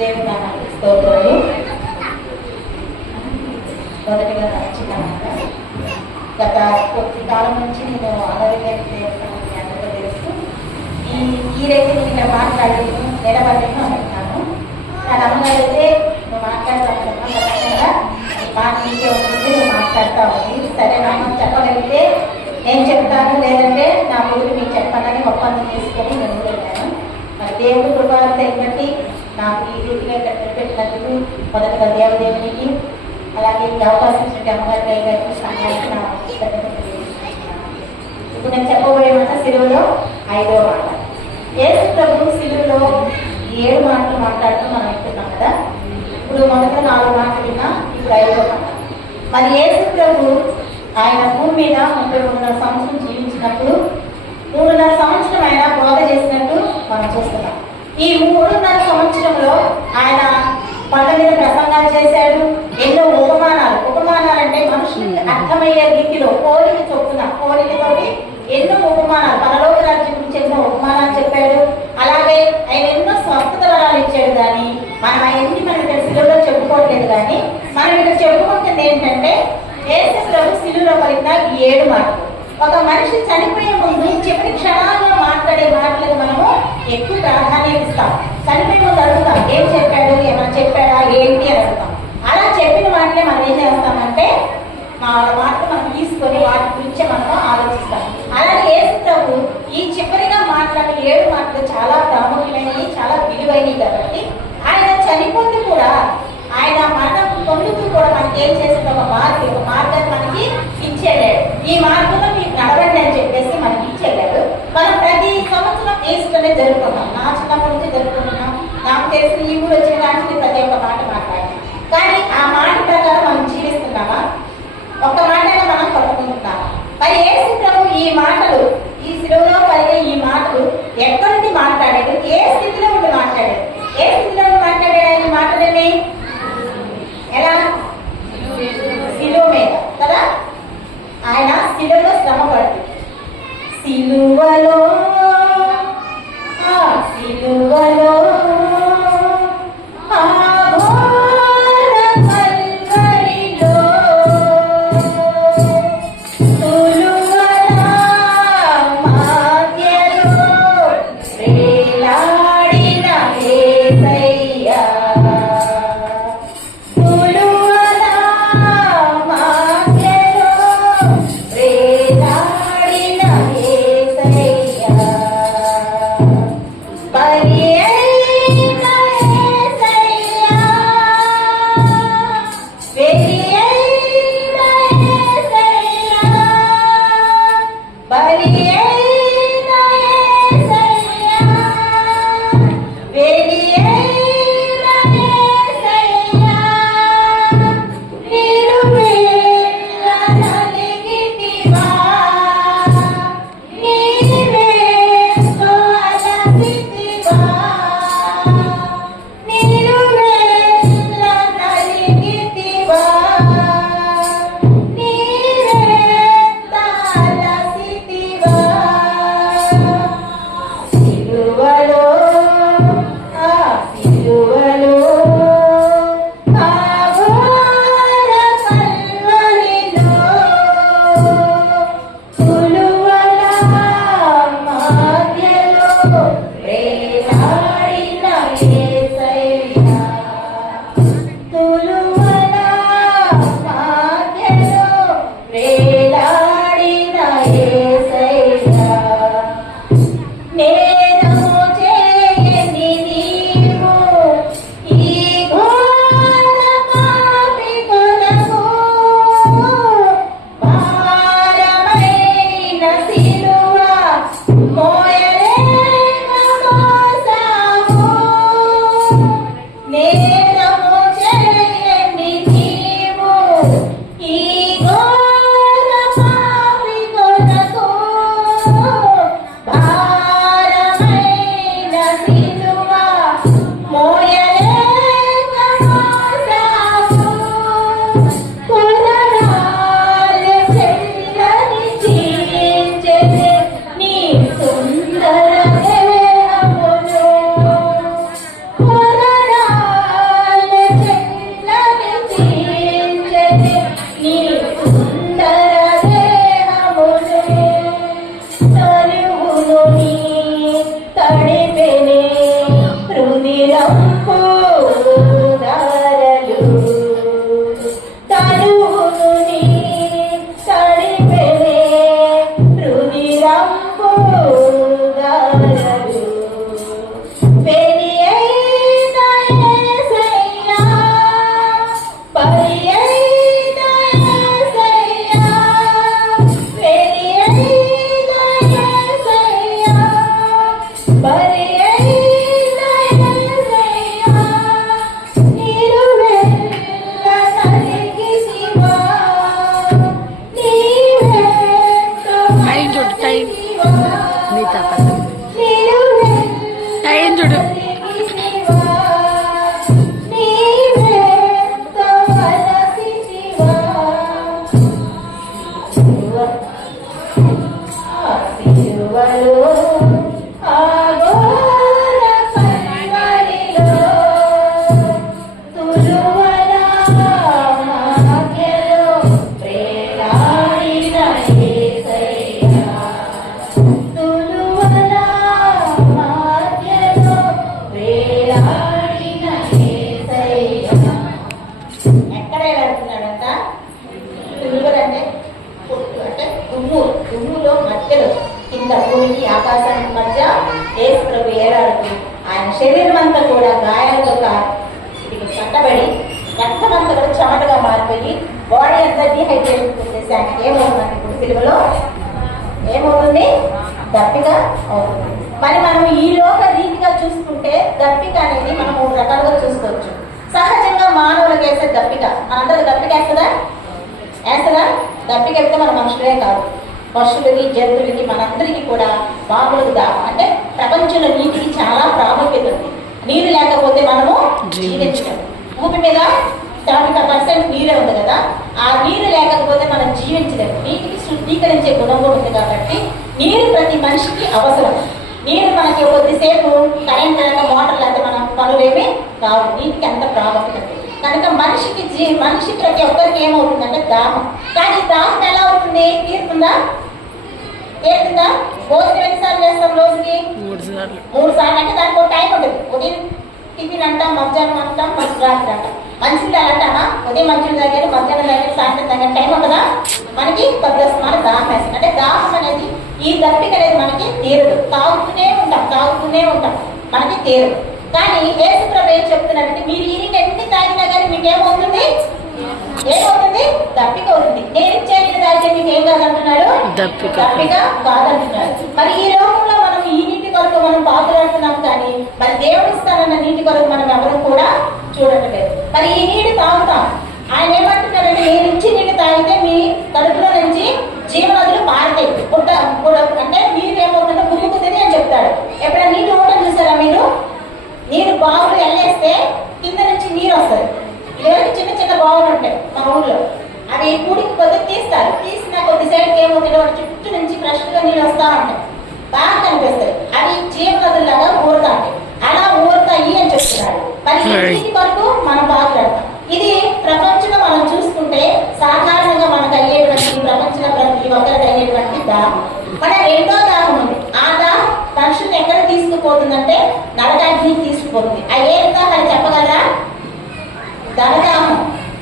దేవుని నామానికి స్తోత్రాలు. మొదటిగా గత కొద్ది కాలం నుంచి నేను అనారోగ్యంగా తెలుసు. ఈ రేపు నేను ఇక్కడ మాట్లాడలేను, నిలబడలేను అనుకున్నాను. కానీ అమ్మగారు అయితే నువ్వు మాట్లాడతాను ఖచ్చితంగా ఈ మాట నీకే ఉంటుంది, నువ్వు మాట్లాడుతూ ఉంది. సరే నాన్న చెప్పగలిగితే నేను చెప్తాను, లేదంటే నా ఊరికి మీకు చెప్పాలని ఒప్పందం చేసుకొని నేను వెళ్ళాను. మరి దేవుడు కృపాలను బట్టి నాకు ఈ రీతిగా పెట్టినందుకు మొదటిగా దేవదేవునికి, అలాగే ఈ అవకాశం ఇచ్చిన అమ్మగారి గారికి సమయానికి నా ఇప్పుడు నేను చెప్పబోయే మాట సిలువలో 5వ మాట. యేసు ప్రభు సిలువలో 7 మాటలు మాట్లాడుతూ మనం వింటున్నాం కదా. ఇప్పుడు మొదట 4 మాటలు విన్నా, ఇప్పుడు 5వ మాట. మరి యేసు ప్రభు ఆయన భూమి మీద 33 సంవత్సరం జీవించినప్పుడు 3.5 సంవత్సరం ఆయన బోధ చేసినట్టు మనం చూస్తున్నాం. ఈ 3.5 సంవత్సరంలో ఆయన పంట మీద ప్రసంగాలు చేశాడు. ఎన్నో ఉపమానాలంటే మనుషులకి అర్థమయ్యే రీతిలో పోలికతోటి ఎన్నో ఉపమానాలు, పరలోక రాజ్యం గురించి ఎన్నో ఉపమానాలు చెప్పాడు. అలాగే ఆయన ఎన్నో స్వస్థత వరాలు ఇచ్చాడు. కానీ మనం అవన్నీ మనం ఇక్కడ సిలువలో చెప్పుకోవట్లేదు. కానీ మనం ఇక్కడ చెప్పుకుంటుంది ఏంటంటే యేసు ప్రభు సిలువలో పలికిన 7 మాటలు. ఒక మనిషి చనిపోయే ముందు చివరి క్షణాల్లో మాట్లాడే మాటలకు మనము ఎక్కువ ప్రాధాన్యత ఇస్తాం. చనిపోయే ముందు అడుగుతాం, ఏం చెప్పాడు, ఏమైనా చెప్పాడా, ఏంటి అని అడుగుతాం. అలా చెప్పిన మాటలే మనం ఏం చేస్తామంటే వాళ్ళ మాటలు మనం తీసుకొని వాటి గురించి మనం ఆలోచిస్తాం. అలాగే యేసు ప్రభు ఈ చివరిగా మాట్లాడే 7 మాటలు చాలా ప్రాముఖ్యమైనవి, చాలా విలువైనవి. కాబట్టి ఆయన చనిపోతే కూడా ఆయన మరణం పొందుతూ కూడా మనకి ఏం చేసిన ఒక మార్గాన్ని మనకి ఇచ్చేళ్ళాడు. ఈ మార్గంలో మీకు నడవండి అని చెప్పేసి మనకి ఇచ్చేళ్ళాడు. మనం ప్రతి సంవత్సరం యేసులోనే జరుపుకున్నాం. నా చిన్నప్పటి నుంచి జరుపుకుంటున్నాం. నాకు తెలిసిన ఈ ఊరు వచ్చిన దానికి ప్రతి ఒక్క మాట మాట్లాడాం. కానీ ఆ మాట ప్రకారం మనం జీవిస్తున్నామా? ఒక్క మాటైనా మనం పట్టుకుంటున్నామా? మరి యేసు ప్రభు ఈ మాటలు, ఈ సిలువలో పలికే ఈ మాటలు ఎక్కడి నుండి మాట్లాడాడు, ఏ స్థితిలో ఉండి మాట్లాడాడు? ఏ స్థితిలో ఉండి మాట్లాడాడు? ఆయన మాటలని ఎలా? సిలువ మీద కదా. ఆయన సిలువలో శ్రమ పడుతుంది. సిలువలో సుందర దేహమును కొరడా రుధిరంపు దారలు తనువును నీ తడిపెనే రుధిరంపు దారలు పెని అయిన యేసయ్యా పరి అయిన యేసయ్యా పెని అయిన యేసయ్యా పరి అయిన యేసయ్యా నిరువెల్ల నలిగితివా నీవెంతో మలచితివా నిరువెల్ల నీవెంతో మలచితివా సిలువలో ఆ ఘోర కన్మడిలో తులువల మధ్యలో ప్రేలాడిన యేసయ్యా తులువల మధ్యలో ప్రేలాడిన యేసయ్యా ఎక్కడ వేలాడుతున్నాడంట తులువలంటే అంటే దుమ్ములో మధ్యలో కింద భూమికి ఆకాశానికి మధ్య యేసు ప్రభు ఏలాడుతూ ఆయన శరీరం అంతా కూడా గాయాలతో కట్టబడి రక్తం అంతా కూడా చెమటగా మారిపోయి బాడీ అంతా డీహైడ్రేషన్ చేసి ఆయనకి ఏమవుతుందంటే ఇప్పుడు సిలువలో ఏమవుతుంది దప్పిక అవుతుంది. మరి మనం ఈ లోక రీతిగా చూసుకుంటే దప్పిక అనేది మనం 3 రకాలుగా చూసుకోవచ్చు. సహజంగా మానవులకు వేసే దప్పిక మనందరూ దప్పిక వేస్తుందా దప్పిక వెళ్తే మన మనుషులే కాదు పశువులకి జంతువులకి మనందరికీ కూడా మామూలుగా దాహం అంటే ప్రపంచంలో నీటికి చాలా ప్రాముఖ్యత ఉంది. నీరు లేకపోతే మనము జీవించలేము. భూమి మీద 70% నీరే ఉంది కదా, ఆ నీరు లేకపోతే మనం జీవించలేము. నీటికి శుద్ధీకరించే గుణం కూడా ఉంది కాబట్టి నీరు ప్రతి మనిషికి అవసరం. నీరు మనకి కొద్దిసేపు కరెంట్ లేక మోటార్ లేక మనం పనులేమి కావు. నీటికి ఎంత ప్రాముఖ్యత ఉంది కనుక మనిషి ప్రతి ఒక్కరికి ఏమవుతుందంటే దాహం. కానీ దాహం ఎలా అవుతుంది? తీరుతుందా? భోజనం ఎన్నిసార్లు చేస్తాం రోజుకి? 3 సార్లు. అంటే దానికి ఒక టైం ఉంటుంది. ఉదయం టిఫిన్ అంటాం, మధ్యాహ్నం అంటాం, రాత్రి అంటాం. మంచిది అంటామా? ఉదయం మంచిది తాగారు, మధ్యాహ్నం తాగారు, సాయంత్రం తాగారు, టైం ఉంటుందా? మనకి 10 దాహం వేస్తుంది. అంటే దాహం అనేది ఈ దప్పిక అనేది మనకి తీరదు. తాగుతూనే ఉంటాం మనకి తీరదు. కానీ యేసు ప్రభు ఏం చెప్తున్నారంటే మీరు ఈయనకి ఎన్ని తాగినా కానీ మీకేమవుతుంది? దప్పిక అవుతుంది. నేను ఇచ్చే నీళ్ళు తాగితే మీకు ఏం కాదంటున్నాడు? దప్పిక కాదంటున్నాడు. మరి ఈ లోకంలో మనం ఈ నీటి కొరకు మనం పాకులాడుతున్నాం కానీ మరి దేవుడు ఇస్తానన్న నీటి కొరకు మనం ఎవరు కూడా చూడట్లేదు. మరి ఈ నీళ్ళు తాగుతాం. ఆయన ఏమంటున్నారంటే నేను ఇచ్చి నీళ్ళు తాగితే మీ కడుపులో నుంచి జీవనదులు పారుతాయి. అంటే నీరు ఏమవుతుందో కుమ్ముకుతుంది అని చెప్తాడు. ఎప్పుడైనా నీటి ఓటం చూసారా మీరు? నీరు బావులు వెళ్ళేస్తే కింద నుంచి నీరు వస్తుంది. ఇదివరకు చిన్న చిన్న బావులు ఉంటాయి మా ఊళ్ళో. అవి కూడికి కొద్దిగా తీస్తారు. తీసిన కొద్దిసేపు ఏమవుతుందో చుట్టూ నుంచి ఫ్రెష్గా నీళ్ళు వస్తూ ఉంటాయి. బాగా కనిపిస్తాయి. అవి జీవనదుల్లాగా ఊరుతా ఉంటాయి. అలా ఊరుతాయి అని చెప్తున్నాడు. మరి నీటి వరకు మనం బాగుపడతాం. ఇది ప్రపంచంలో మనం చూసుకుంటే సాధారణంగా మనకు అయ్యేటువంటి ప్రపంచంలో ప్రతి ఒక్కరికి అయ్యేటువంటి దాహం. మన రెండో దాహం ఉంది. ఆ దాహం మనుషుల్ని ఎక్కడ తీసుకుపోతుందంటే నరకాగ్ని తీసుకుపోతుంది. ఆ ఏ దాహాలు చెప్పగలరా? ధనదాహం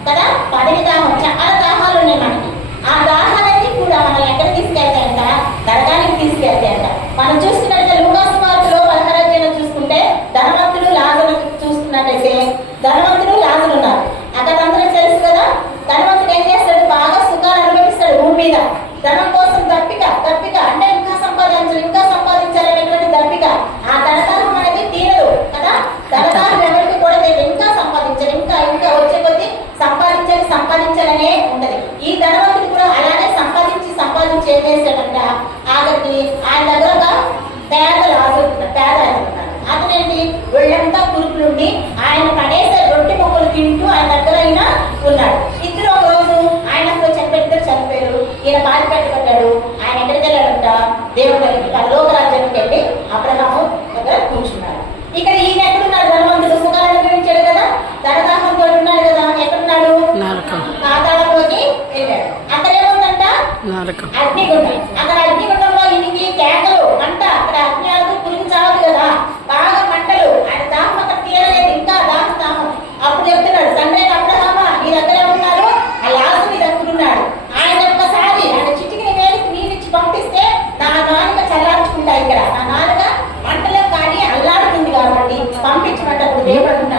కదా, పదవి దాహం, చాలా దాహాలు ఉన్నాయి మనకి. ఆ దాహాలన్నీ కూడా మనం ఎక్కడ తీసుకెళ్తాయంట? నరకానికి తీసుకెళ్తాయంట. మనం చూసుకున్నట్లయితే లూకాసు వార్తలో 16వ అధ్యాయంలో చూసుకుంటే ధనవంతుడు లాజరు చూసుకున్నట్టయితే ధనవంతుడు లాజరు ఉన్నారు. అక్కడ అందరూ తెలుసు కదా, ధనవంతుడు ఏం చేస్తాడు? బాగా సుఖాలు అనుభవిస్తాడు భూమి మీద. ధనం కోసం దప్పిక అంటే ఇంకా సంపాదించాలనేటువంటి దప్పిక. ఆ ధనదాహం అనేది తీరదు కదా. ధనదాహం ఎవరికి కూడా ఇంకా సంపాదించాలి, ఇంకా వచ్చే కొద్ది సంపాదించాలనే ఉంటది. ఈ ధనవంతుడు కూడా అలానే సంపాదించి ఏం చేస్తాడంట? ఆఖరికి ఆయన దగ్గర ఒక పేద అతనేంటి ఒళ్ళంతా కురుపులుండి ఆయన పడేసే రొట్టె మొక్కలు తింటూ ఆయన దగ్గర అయినా ఉన్నాడు. ఇద్దరు ఒక రోజు ఆయన ఇద్దరు చనిపోయారు. ఈయన పాలు పెట్టబడ్డాడు. ఆయన ఎక్కడికి వెళ్ళాడంట? దేవుడి దగ్గరికి, పరలోక రాజ్యానికి వెళ్ళి అబ్రహాము దగ్గర కూర్చున్నాడు. ఇక్కడ ఈయన ఎక్కడున్నాడు? ధనవంతుడు సుఖాలు అనుభవించాడు కదా, ధనదాహంతో ఉన్నాడు కదా. ఎక్కడున్నాడు? పాతాళంలోకి వెళ్ళాడు. అక్కడ ఏముందంట? అగ్నిగుండం. అక్కడ అగ్నిగుండంలో ఈయనకి కేకలు, మంట. అక్కడ అగ్ని ఆగు, పురుగు చావదు కదా, బాగా మంటలు. ఆయన దాహం అక్కడ తీయాలి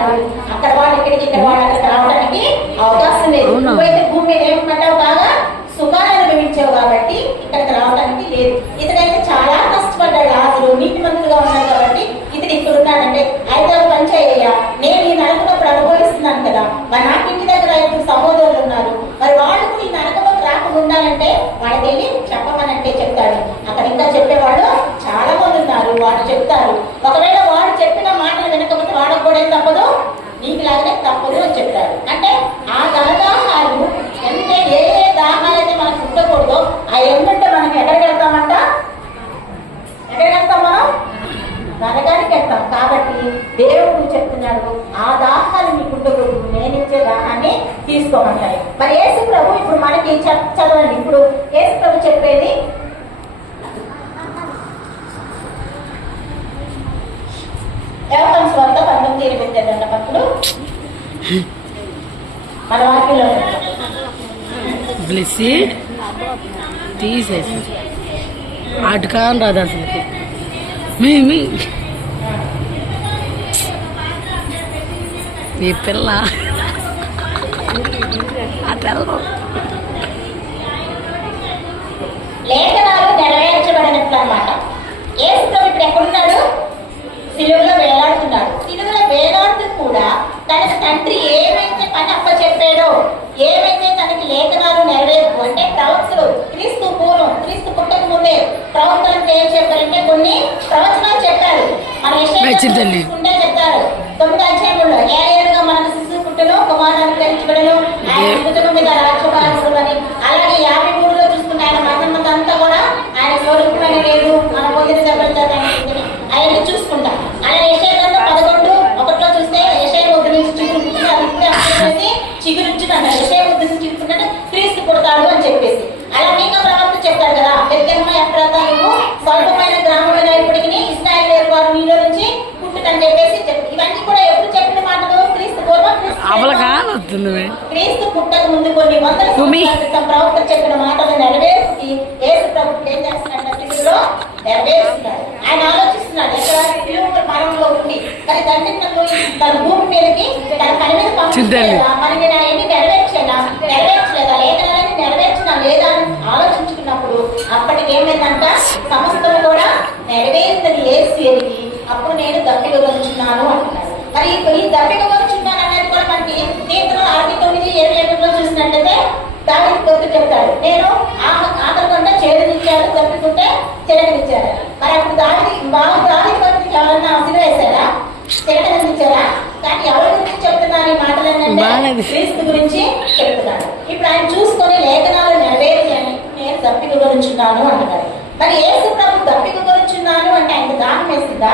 ఉన్నారు. అక్కడ వాళ్ళు ఇక్కడికి, ఇక్కడ వాళ్ళు అక్కడ రావడానికి అవకాశం లేదు. నువ్వైతే భూమి మీద ఏమంటావు, బాగా సుఖాలు అనుభవించావు కాబట్టి ఇక్కడికి రావడానికి లేదు. ఇతడైతే చాలా కష్టపడ్డాడు. రాజులు నీతి మంత్రులుగా ఉన్నాడు కాబట్టి ఇతడు ఇక్కడ ఉన్నాడంటే అయితే పంచాయ్యా, నేను ఈ నరకప్పుడు అనుభవిస్తున్నాను కదా, మరి నాకు ఇంటి దగ్గర 5 సహోదరులు ఉన్నారు, మరి వాళ్ళు కూడా ఈ నరకంలోకి రాకుండా ఉండాలంటే వాళ్ళకి వెళ్ళి చెప్పమనంటే చెప్తాడు. అక్కడ ఇంకా చెప్పేవాళ్ళు చాలా మంది ఉన్నారు, వాళ్ళు చెప్తారు. ఒకవేళ వాడు చెప్పిన మాటలు వినకపోతే వాళ్ళకు కూడా ఏం తప్పదు, నీకు లాగానే తప్పదు అని చెప్తారు. అంటే ఆ దాహాలు అంటే ఏ దాహాలైతే మనకు ఉండకూడదో ఆ ఏమంటే మనం ఎక్కడికి వెళ్తామంట, ఎక్కడికి వెళ్తాం, మనం నరకానికి వెళ్తాం. కాబట్టి దేవుడు చెప్తున్నాడు ఆ దాహాలు మీకు ఉండకూడదు, నేను ఇచ్చే దాహాన్ని తీసుకోమంటారు. మరి యేసు ప్రభు ఇప్పుడు మనకి చదవండి, ఇప్పుడు యేసు ప్రభు చెప్పేది యోహాను సువార్త 19:28 భక్తులు మన వాక్యంలో తీసేసి అటు కాని రాదు అసలు మేమి ఈ పిల్ల అట్లా లేఖనాలు నెరవేర్చబడినట్లు అన్నమాట. యేసు ప్రభు ఇప్పుడు ఎక్కడున్నాడు, సిలువలో వేలాడుతున్నాడు. సిలువలో వేలాడుతూ కూడా తనకు తండ్రి ఏమైతే పని అప్ప చెప్పాడో, ఏమైతే తనకి లేఖనాలు నెరవేర్పు అంటే ప్రవక్తలు క్రీస్తు పూర్వం, క్రీస్తు పుట్టక ముందే ప్రవక్తలకు ఏం చెప్పారంటే కొన్ని ప్రవచనాలు చెప్పారు. మన విషయండే చెప్పారు. 9వ అధ్యాయంలో ఏలుగా మనకు శిశువు పుట్టును, కుమారులను పెంచబడును, ఆయన మృతుల మీద రాజ్యపాలకుడు అని. అలాగే 53లో చూసుకుంటే ఆయన మరణం అంతా కూడా ఆయన స్వరూపమని లేదు, మన పొందిన దెబ్బలు అవన్నీ చూసుకుంటాం. అలా యెషయా 11:1 చూస్తే యెషయా ముద్దు నుంచి చిగురుచ్చునంటారు. యెషయా ముద్దు నుంచి చిగురుతున్నట్టు క్రీస్తు పుడతాడు అని చెప్పేసి. అలా మీకా ప్రవక్త చెప్తారు కదా, బెత్లెహేము ఎఫ్రాతా నువ్వు స్వల్పమైన గ్రామమైన ఇప్పటికీ ఇశ్రాయేలు వారు నీలో నుంచి పుట్టుకని చెప్పేసి ఇవన్నీ కూడా ఎప్పుడు చెప్పిన మాటలు క్రీస్తు పూర్వం, క్రీస్తు పుట్టక ముందు కొన్ని వందల సంవత్సరాల ప్రవక్త చెప్పిన మాటలు నెరవేర్చి యేసు ప్రభుత్వం ఏం చేస్తున్నాడు, క్రీస్తులో నెరవేరుస్తున్నాడు. ఆయన ఆలోచిస్తున్నాడు ఎక్కడ పిలుపు మరణంలో ఉండి కానీ తండ్రి తన భూమి మీదకి తన పని మీద పంపించలేదా, మరి నేను అవన్నీ నెరవేర్చలేదా, లేఖనాన్ని నెరవేర్చినా లేదా అని ఆలోచించుకున్నప్పుడు అప్పటికి ఏమైందంట, సమస్తము కూడా నెరవేరుతుంది యేసు ఎరిగి అప్పుడు నేను దప్పిక గురించున్నాను అంటున్నాడు. మరి ఈ దప్పిక గురించున్నాను అనేది కూడా మనకి కీర్తన 69:27 చూసినట్టయితే దావీదు భక్తుడు చెప్తాడు, నేను ఆకలి కొంటే చేదునిచ్చాడు, తప్పికుంటే చెరగనిచ్చాడు. మరి అప్పుడు దావీదు భక్తుడికి ఎవరన్నా సిలువ వేశారా, చెరగనిచ్చారా? కానీ ఎవరి గురించి చెప్తున్నాను ఈ మాటలు ఏంటంటే క్రీస్తు గురించి చెప్తున్నాడు. ఇప్పుడు ఆయన చూసుకొని లేఖనాలు నెరవేరి అని నేను దప్పిక గురించున్నాను అంటున్నాడు. మరి యేసు ప్రభు దప్పిక గురించున్నాను అంటే ఆయన దాహం వేసిందా?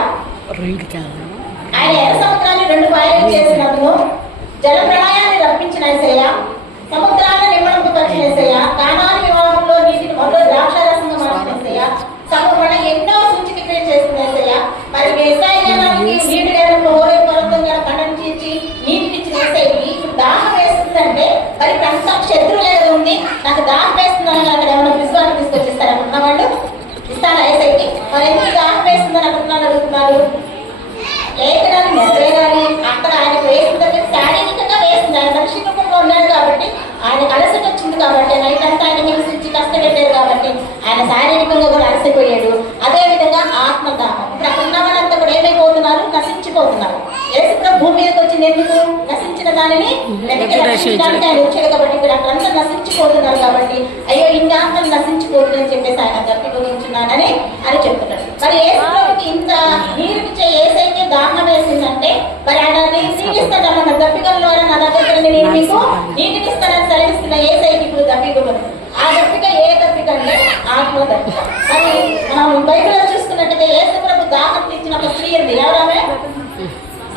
ఆయన 2 సంవత్సరాలు 2 పాయలు చేసినప్పుడు జల ప్రళయాన్ని రప్పించిన యేసయ్య, సముద్రాలను నిమ్మడింపరిచిన యేసయ్య, కానాను వివాహంలో నీటిని మొదలు ద్రాక్షారసంగా మార్చిన యేసయ్య, సమూహం ఎన్నో సూచిక క్రియలు చేసిన యేసయ్య, మరి ఇశ్రాయేలుకి నీటి లేనప్పుడు ఓరే పర్వతం గల పంటను చీల్చి నీటికిచ్చిన యేసయ్య ఇప్పుడు దాహం వేస్తుందంటే మరి అంత శత్రువు ఏదో ఉంది, నాకు దాహం వేస్తుందని అక్కడ ఏమైనా విశ్వాసం తీసుకొచ్చిస్తారనుకున్న వాళ్ళు ఇస్తారా యేసయ్యకి? మరి ఎందుకు దాహం వేస్తుందని అనుకున్నాను అడుగుతున్నారు. లేఖనాలు నెరవేరాలి. అక్కడ ఆయనకు వేస్తుందంటే శారీరకంగా వేస్తుంది, ఆయన మనిషి రూపంలో ఉన్నాడు కాబట్టి ఆయనకు అలసట వచ్చింది కాబట్టి నైట్ అంతా ఆయన హింసించి కష్టపెట్టారు కాబట్టి ఆయన శారీరకంగా కూడా అలసిపోయాడు. అదేవిధంగా ఆత్మదాహం. ఇప్పుడు అక్కడ ఉన్న వాళ్ళంతా కూడా ఏమైపోతున్నారు, నశించిపోతున్నారు. యేసు భూమి మీదకి వచ్చింది ఎందుకు, నశించిన దానిని రక్షించడానికి ఆయన వచ్చాడు కాబట్టి ఇక్కడ అక్కడంతా నశించిపోతున్నారు కాబట్టి అయ్యో ఇంకా ఆత్మలు నశించిపోతుందని చెప్పేసి ఆయన గర్భించున్నానని అని చెప్తున్నాడు. మరి యేసుకి ఇంత నీరునిచ్చే యేసైతే దాహం వేసిందంటే మరి ఆయన నీటిస్తాడు, మన దప్పికల్లో నా దగ్గర నేను మీకు నీటినిస్తానని సెలవిస్తున్న యేసైకి ఇప్పుడు దప్పిక. ఆ దప్పిక ఏ దప్పిక అంటే ఆత్మ దప్పిక. మరి మనం బైబిల్లో చూసుకున్నట్టయితే యేసు ప్రభు దాహం తీర్చిన ఒక స్త్రీ ఉంది. ఎవరామె?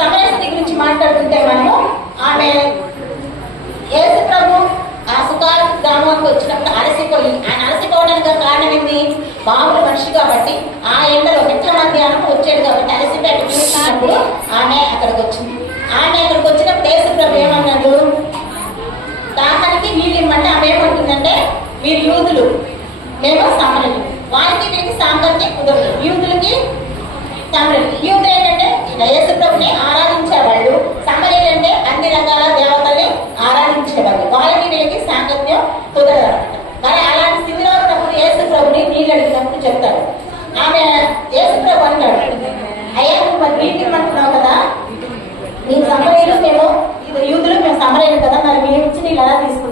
సమరయ స్త్రీ గురించి మాట్లాడుతుంటే మనము ఆమె యేసు ప్రభు ఆ సుకాల గ్రామానికి వచ్చినప్పుడు అలసిపోయి, ఆయన అలసిపోవడానికి కారణం ఏంటి, మామూలు మనిషి కాబట్టి ఆ ఎండలో మిట్ట మధ్యాహ్నం వచ్చాడు కాబట్టి అలసిపోయి చూసినప్పుడు ఆమె అక్కడికి వచ్చింది. ఆమె అక్కడికి వచ్చినప్పుడు యేసు ప్రభు ఏమన్నాడు, దాహానికి నీళ్ళు ఇమ్మంటే ఆమె ఏమంటుందంటే మీరు యూదులు, మేము సమరయులు, వారికి వీరికి సాంగత్యం కుదరదు. యూదులకి సమరయులు, యూదులు ఏంటంటే యేసు ప్రభుని ఆరాధించేవాళ్ళు, సమరయ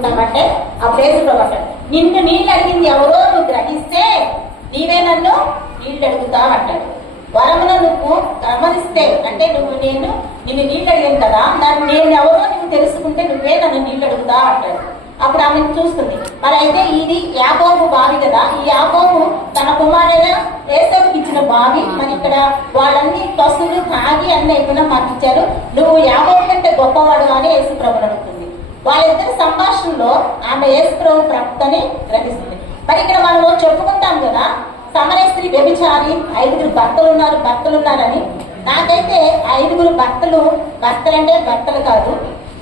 అడుగుతామంటే అప్పుడు యేసుప్రభు అంటాడు, నిన్ను నీళ్ళు అడిగింది ఎవరో నువ్వు గ్రహిస్తే నీవే నన్ను నీళ్ళు అడుగుతావు అంటాడు. వరమున నువ్వు గమనిస్తే అంటే నిన్ను నీళ్ళు అడిగాను కదా, దాన్ని నేను ఎవరో నువ్వు తెలుసుకుంటే నువ్వే నన్ను నీళ్ళు అడుగుతా అంటాడు. అప్పుడు ఆమె చూస్తుంది. మరి అయితే ఇది యాకోబు బావి కదా, ఈ యాకోబు తన కుమారుడైన ఏసావుకి ఇచ్చిన బావి. మరి ఇక్కడ వాళ్ళన్ని పశువులు తాగి అన్ని అయిపోయినా మాకు ఇచ్చారు, నువ్వు యాకోబు కంటే గొప్పవాడు అని యేసుప్రభుని అడుగుతుంది. వాళ్ళిద్దరి సంభాషణలో ఆమె యేసుప్రభు ప్రవక్తని గ్రహిస్తుంది. మరి ఇక్కడ మనము చెప్పుకుంటాం కదా, సమరయ స్త్రీ వ్యభిచారి, 5 భర్తలు ఉన్నారని. నాకైతే 5 భర్తలంటే భర్తలు కాదు,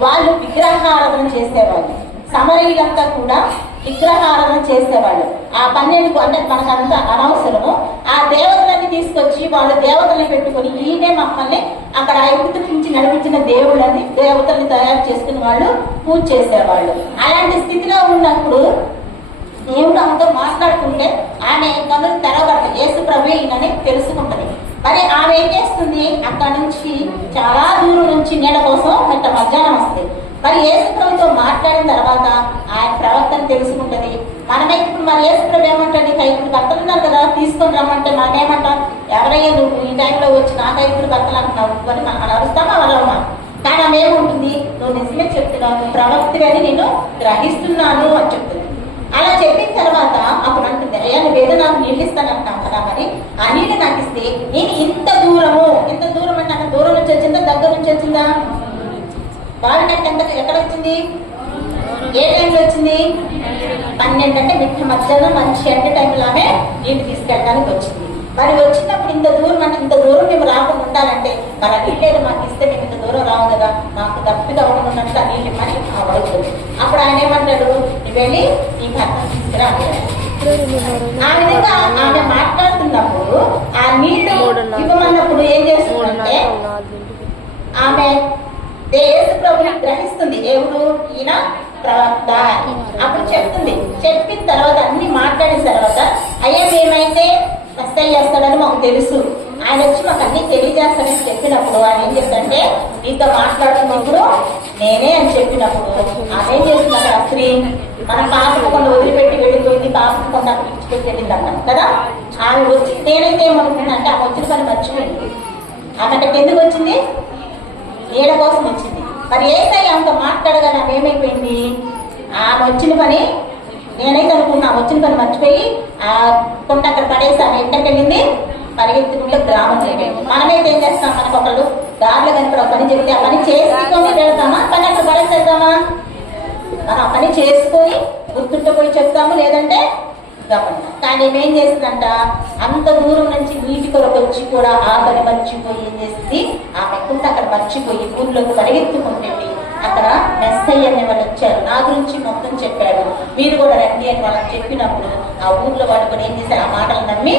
వాళ్ళు విగ్రహారాధన చేసేవాళ్ళు. సమరయులంతా కూడా విగ్రహారాధన చేసేవాళ్ళు. ఆ 12 అంటే మనకంతా అనవసరము. ఆ దేవతలన్నీ తీసుకొచ్చి వాళ్ళు దేవతల్ని పెట్టుకొని ఈయనే మమ్మల్ని అక్కడ ఐగుప్తు నుంచి నడిపించిన దేవతల్ని తయారు చేసుకుని వాళ్ళు పూజ చేసేవాళ్ళు. అలాంటి స్థితిలో ఉన్నప్పుడు దేవుడు ఆమెతో మాట్లాడుతుంటే ఆమె కనులు తెరవబడతాయి. యేసుప్రభు ఈయనని తెలుసుకుంటది. మరి ఆమె ఏం చేస్తుంది, అక్కడ నుంచి చాలా దూరం నుంచి నీళ్ళ కోసం మధ్యాహ్నం వస్తుంది. మరి యేసుప్రభుతో మాట్లాడిన తర్వాత ఆయన ప్రవర్తన తెలుసుకుంటది. మనమైతే ఇప్పుడు మరి యేసుప్రభు ఏమంటాడు, 5 భర్తలు ఉన్నారు కదా తీసుకొని రమ్మంటే మనం ఏమంటాం, ఎవరయ్యా నువ్వు ఈ టైంలో వచ్చి నాకు 5 భర్తలు అంటున్నావు అని మనం అరుస్తామా వరమ్మా. కానీ ఆమె ఏముంటుంది, నువ్వు నిజమే చెప్తున్నావు, నువ్వు ప్రవక్తివి అని నేను గ్రహిస్తున్నాను అని చెప్తుంది. అలా చెప్పిన తర్వాత అప్పుడు అంటుంది, అయ్యా నువ్వేదో నాకు నీళ్ళు ఇస్తానంటావు కదా, మరి ఆ నీళ్ళు నాకు ఇస్తే నేను ఇంత దూరం అంటే అక్కడ దూరం నుంచి వచ్చిందా దగ్గర నుంచి వచ్చిందా? బావి కట్టి ఎక్కడ వచ్చింది, ఏ టైంలో వచ్చింది? 12 అంటే మిట్ట మధ్యాహ్నం మంచి ఎండ టైంలోనే నీళ్ళు తీసుకెళ్ళడానికి వచ్చింది. మరి వచ్చినప్పుడు ఇంత దూరం మేము రాకుండా ఉండాలంటే మరి నీళ్ళు మాకు ఇస్తే మేము ఇంత దూరం రావు కదా, మాకు తప్పిగా ఉండనున్నట్టు ఆ నీళ్ళు ఇమ్మని అడుగుతుంది. అప్పుడు ఆయన ఏమంటాడు, నువ్వు వెళ్ళి నీ భర్త తీసుకురా అంటాడు. ఆ విధంగా ఆమె మాట్లాడుతున్నప్పుడు ఆ నీళ్లు ఇవ్వమన్నప్పుడు ఏం చేస్తుందంటే ఆమె యేసుప్రభుని గ్రహిస్తుంది. దేవుడు ఈయన ప్రవక్త అప్పుడు చెప్తుంది. చెప్పిన తర్వాత అన్ని మాట్లాడిన తర్వాత అయ్యా మేమైతే మెస్సేజ్ చేస్తాడని మాకు తెలుసు, ఆయన వచ్చి మాకు అన్ని తెలియజేస్తాడని చెప్పినప్పుడు ఆయన ఏం చెప్తాడంటే నీతో మాట్లాడుతున్నప్పుడు నేనే అని చెప్పినప్పుడు ఆమె ఏం చేస్తున్నారు, ఆ స్త్రీ మన పాపను కొండ వదిలిపెట్టి వెళ్ళిపోయింది, పాపను కొండ అక్కడ ఇచ్చిపెట్టి వెళ్ళింది అన్నాను కదా. ఆమె వచ్చి నేనైతే ఏమనుకున్నాను అంటే ఆమె వచ్చిన పని మర్చిపోయింది. ఆమె ఎందుకు వచ్చింది, నీడ కోసం వచ్చింది. మరి ఏసై ఆమెతో మాట్లాడగానే ఆమె ఏమైపోయింది, ఆమె వచ్చిన పని నేనైతే అనుకున్నా, వచ్చిన పని మర్చిపోయి ఆ కొండ అక్కడ పడేసి ఆమె ఎక్కడికి వెళ్ళింది, పరిగెత్తుకుంటే గ్రామం అయిపోయింది. మనమైతే ఏం చేస్తాం, మనకు ఒకళ్ళు దారిలో కనుక ఒక పని చెప్తే ఆ పని చేసుకొని వెళ్తామా, పని అక్కడ పడేసి వెళ్తామా? మనం ఆ పని చేసుకొని గుర్తుండిపోయి చెప్తాము, లేదంటే గమనిస్తాం. కానీ ఏమేం చేస్తుందంట, అంత దూరం నుంచి నీటి కొరకు వచ్చి కూడా ఆ పని మర్చిపోయి ఏం చేస్తుంది, ఆ పక్కుంటే అక్కడ మర్చిపోయి ఊర్లోకి పరిగెత్తుకుంటుంది. అక్కడ మెస్సయ్య అనే వాళ్ళు వచ్చారు, నా గురించి మొత్తం చెప్పాడు, మీరు కూడా రండి అని వాళ్ళకి చెప్పినప్పుడు ఆ ఊర్లో వాళ్ళు కూడా ఏం చేశారు, ఆ మాటలు నమ్మి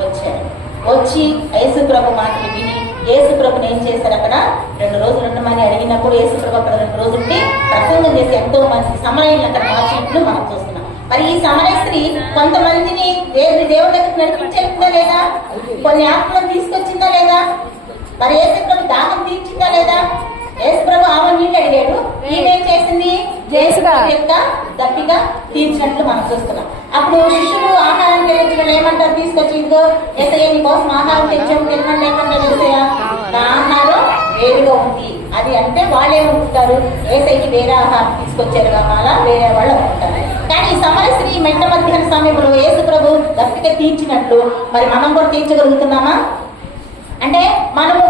వచ్చారు. వచ్చి యేసుప్రభు మాటలు విని యేసుప్రభుని ఏం చేశారు, అక్కడ 2 రోజులు ఉండమని అడిగినప్పుడు యేసుప్రభు అక్కడ 2 రోజులు ప్రసంగం చేసి ఎంతో మంది సమరయులను అక్కడ మార్చినట్లు మనం చూస్తున్నాం. మరి ఈ సమరయ స్త్రీ కొంతమందిని దేవుడి దగ్గరికి నడిపించిందా లేదా, కొన్ని ఆత్మలను తీసుకొచ్చిందా లేదా, మరి యేసుప్రభు దాహం తీర్చిందా లేదా? యేసుప్రభు ఆమె నీళ్ళు అడిగాడు, ఈమెం చేసింది, యొక్క దప్పిగా తీర్చినట్లు మనం చూస్తున్నాం. అప్పుడు శిష్యులు ఆహారం తెలియజేయడం ఏమంటారు, తీసుకొచ్చి ఇదిగో ఏసయ్య నీ కోసం ఆహారం తెచ్చాము తినమని ఏమంటారు, ఏసయ్య నా ఆహారం వేరుగా ఉంది అది అంటే వాళ్ళు ఏమనుకుంటారు, ఏసైకి వేరే ఆహారం తీసుకొచ్చారు కావాలా వేరే వాళ్ళు అనుకుంటారు. కానీ ఈ సమరయ స్త్రీ మెట్ట మధ్యాహ్న సమయంలో యేసుప్రభు దప్పిక తీర్చినట్లు మరి మనం కూడా తీర్చగలుగుతున్నామా? అంటే మనము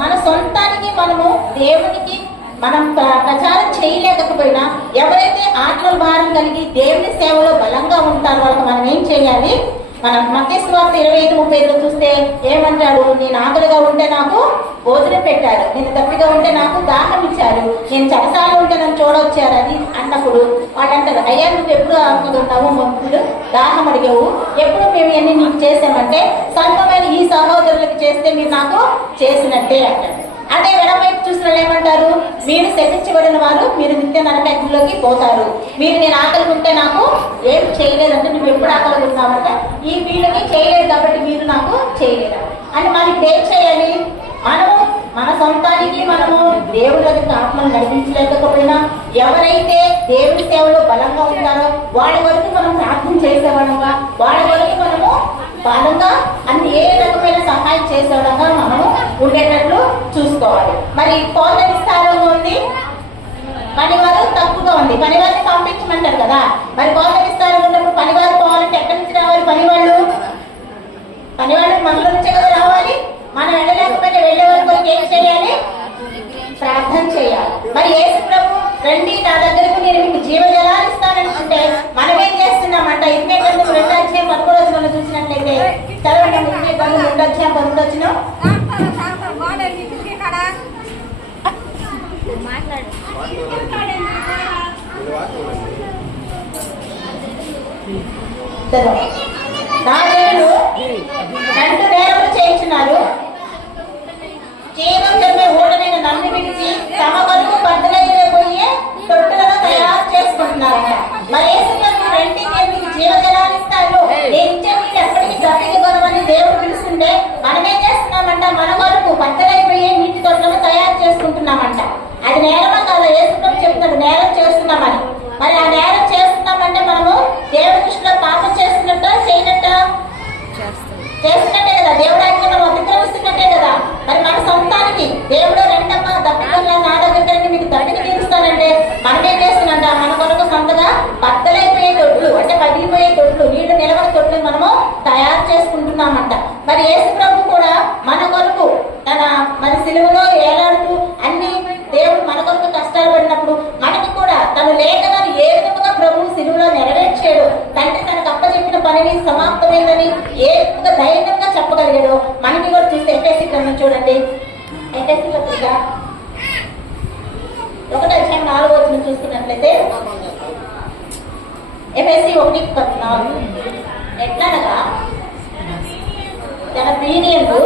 మన సొంతానికి మనము దేవునికి మనం ప్రచారం చేయలేకపోయినా ఎవరైతే ఆత్మ భారం కలిగి దేవుని సేవలో బలంగా ఉంటారో వాళ్ళకి మనం ఏం చేయాలి, మనం మత్తయి సువార్త 25:35 చూస్తే ఏమంటాడు, నేను ఆకలిగా ఉంటే నాకు భోజనం పెట్టాడు, నేను దప్పిగా ఉంటే నాకు దాహం ఇచ్చారు, నేను చెరసాల ఉంటే నన్ను చూడవచ్చారు అని అన్నప్పుడు వాళ్ళు అంటారు, అయ్యా నువ్వు ఎప్పుడు ఆకలి ఉన్నావు, మొక్కులు దాహం అడిగావు, ఎప్పుడు మేము ఇవన్నీ నీకు చేసామంటే సంఘమైన ఈ సహోదరులకు చేస్తే మీరు నాకు చేసినట్టే అంటారు. అదే వెనవైపు చూసిన ఏమంటారు, మీరు శపించబడిన వారు మీరు నిత్య నరకంలోకి పోతారు, మీరు నేను ఆకలి ఉంటే నాకు ఏం చేయలేదంటే నువ్వు ఎప్పుడు ఆకలి ఉన్నావంటే ఈ వీళ్ళకి చేయలేదు కాబట్టి మీరు నాకు చేయలేదు అంటే మనకి ఏం చేయాలి, మనము మన సొంతానికి మనము దేవుడి దగ్గరికి ఆత్మను నడిపించలేకపోయినా ఎవరైతే దేవుడి సేవలో బలంగా ఉంటారో వాళ్ళ వరకు మనం ప్రార్థన చేసేవాళ్ళంగా, వాళ్ళ వరకు మనము బలంగా అన్ని ఏ రకమైన సహాయం చేసేవాళ్ళంగా మనము ఉండేటట్లు చూసుకోవాలి. మరి పౌరుల విస్తారంగా ఉంది, పనివారు తక్కువగా ఉంది. పనివారిని పంపించమంటారు కదా, మరి పౌరుల విస్తారం ఉన్నప్పుడు పనివారు పోవాలంటే ఎక్కడి నుంచి రావాలి? పనివాళ్ళు మనలో నుంచే కదా రావాలి. మనం వెళ్ళలేకపోతే వెళ్ళే వరకు ఏం చేయాలి? ప్రార్థన చేయాలి. మరి యేసు ప్రభు రండి నా దగ్గరకు నేను మీకు జీవజలాలు ఇస్తానంటుంటే మనం ఏం చేస్తున్నామంట? ఇరవై గంటలు 2 అధ్యాయం 11 మనం చూసినట్లయితే చదవండి. 2 అధ్యాయం 11 నా జనులు నన్ను నేరములు చేయించున్నారు, జీవం జన్మే ఓడనైన నన్ను విడిచి తమ వరకు బద్దలైపోయే తొట్టులను తయారు చేసుకుంటున్నారంట. మరి యేసుప్రభు రండి నేను మీకు జీవజలాలు ఇస్తాను, నేను ఇచ్చే నీళ్ళు ఎప్పటికీ బ్రతికిపోదామని దేవుడు పిలుస్తుంటే మనం ఏం చేస్తున్నామంట? మన వరకు బద్దలైపోయే నీటి తొట్టులను తయారు చేసుకుంటున్నామంట. అది నేరమా కాదా? యేసుప్రభు చెప్తున్నాడు నేరం చేస్తున్నామని. మరి ఆ నేరం చేస్తున్నామంటే మనము దేవుడి దృష్టిలో పాపం చేస్తున్నట్ట చేయనట్ట? చేస్తున్నట్టే కదా. దేవుడు ఆయన మనం అతిక్రమిస్తున్నట్టే కదా. మరి మన సొంతానికి దేవుడు రెండమ్మ దప్పికల్లా నా దగ్గరికి మీకు దప్పిక తీరుస్తానంటే మనం ఏం చేస్తున్నంట? మన కొరకు సొంతగా బద్దలైపోయే తొట్లు, అంటే పగిలిపోయే తొట్లు, నీళ్లు నిలవని తొట్లు మనము తయారు చేసుకుంటున్నామంట. మరి యేసు ప్రభు కూడా మన కొరకు మన సిలువలో ఏలాడుతూ అన్ని దేవుడు మన కొరకు కష్టాలు పడినప్పుడు మనకి కూడా తను లేఖనాన్ని ఏ విధముగా ప్రభు సిలువలో నెరవేర్చాడు, తండ్రి తనకు అప్పచెప్పిన పనిని సమాప్తమైందని ఏ విధంగా ధైర్యంగా చెప్పగలిగాడు మనకి కూడా చూస్తే ఎఫెసీ గ్రంథం చూడండి. ఎఫెసీ పత్రిక 1 అధ్యాయం 4 చూస్తున్నట్లయితే ఎఫెసీ 1:4 ఎట్లనగా తన ప్రియనియందు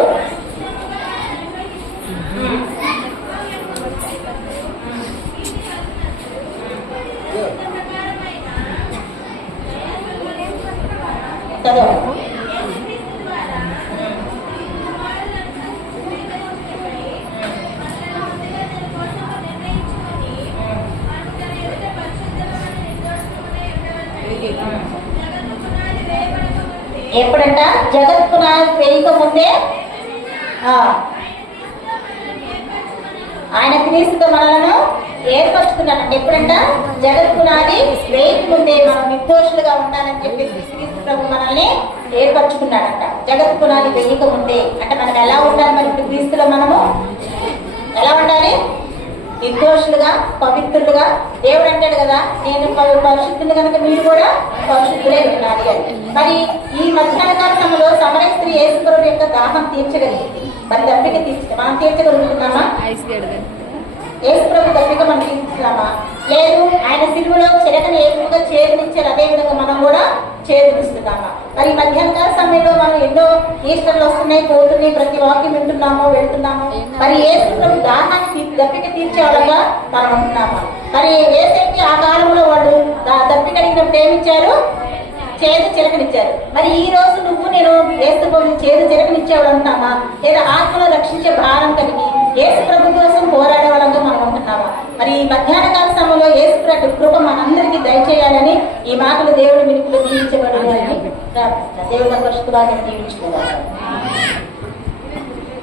ఎప్పుడంట? జగత్ పునాది వేయక ముందే ఆయన క్రీస్తుతో మనలను ఏర్పరచుకున్నాడంటే ఎప్పుడంట? జగత్ పునాది వేయక ముందే మనం నిర్దోషులుగా ఉండాలని చెప్పేసి క్రీస్తు ప్రభు మనల్ని ఏర్పరచుకున్నాడంట. జగత్ పునాది వేయక ముందే అంటే మనం ఎలా ఉండాలి? మరి ఇప్పుడు క్రీస్తులో మనము ఎలా ఉండాలి? నిర్దోషులుగా, పవిత్రులుగా. దేవుడు అంటాడు కదా, నేను పరిశుద్ధులు కనుక మీరు కూడా పరిశుద్ధులే ఉండాలి అని. మరి ఈ మధ్యాహ్న కాల సమయంలో సమరయ స్త్రీ యేసు ప్రభు యొక్క దాహం తీర్చగలిగింది. మరి దప్పిక తీర్చ మనం తీర్చగలుగుతున్నామా? యేసు ప్రభు దప్పిక మనం తీర్చుతున్నామా? లేదు. ఆయన సిలువలో చిరకని ఏ విధంగా చేరునిచ్చారు అదే విధంగా మనం కూడా చేరునిస్తున్నామా? మరి మధ్యాహ్న కాల సమయంలో మనం ఎన్నో ఈస్టర్లు వస్తున్నాయి, పోతున్నాయి, ప్రతి వాక్యం వింటున్నాము, వెళ్తున్నాము. మరి యేసు ప్రభు దాహాన్ని దప్పిక తీర్చే వాళ్ళగా మనం ఉంటున్నామా? మరి యేసుకి ఆ కాలంలో వాళ్ళు దప్పిక అడిగినప్పుడు ఏమిచ్చారు? చేదు చిలకనిచ్చారు. మరి ఈ రోజు నువ్వు నేను యేసు ప్రభు చేదు చిలకనిచ్చేవాడు అంటున్నామా? లేదా ఆత్మలో రక్షించే భారం కలిగి యేసు ప్రభు కోసం పోరాడే వాళ్ళంగా మనం ఉంటున్నామా? మరి ఈ మధ్యాహ్న కాల సమయంలో యేసు ప్రభు కృప మనందరికీ దయచేయాలని ఈ మాటలు దేవుడు మినుకులు దీవించబడాలని ప్రార్థిస్తున్నాను. దేవుడు పరిశుద్ధ భాగ్యం దీవించుకోవాలి.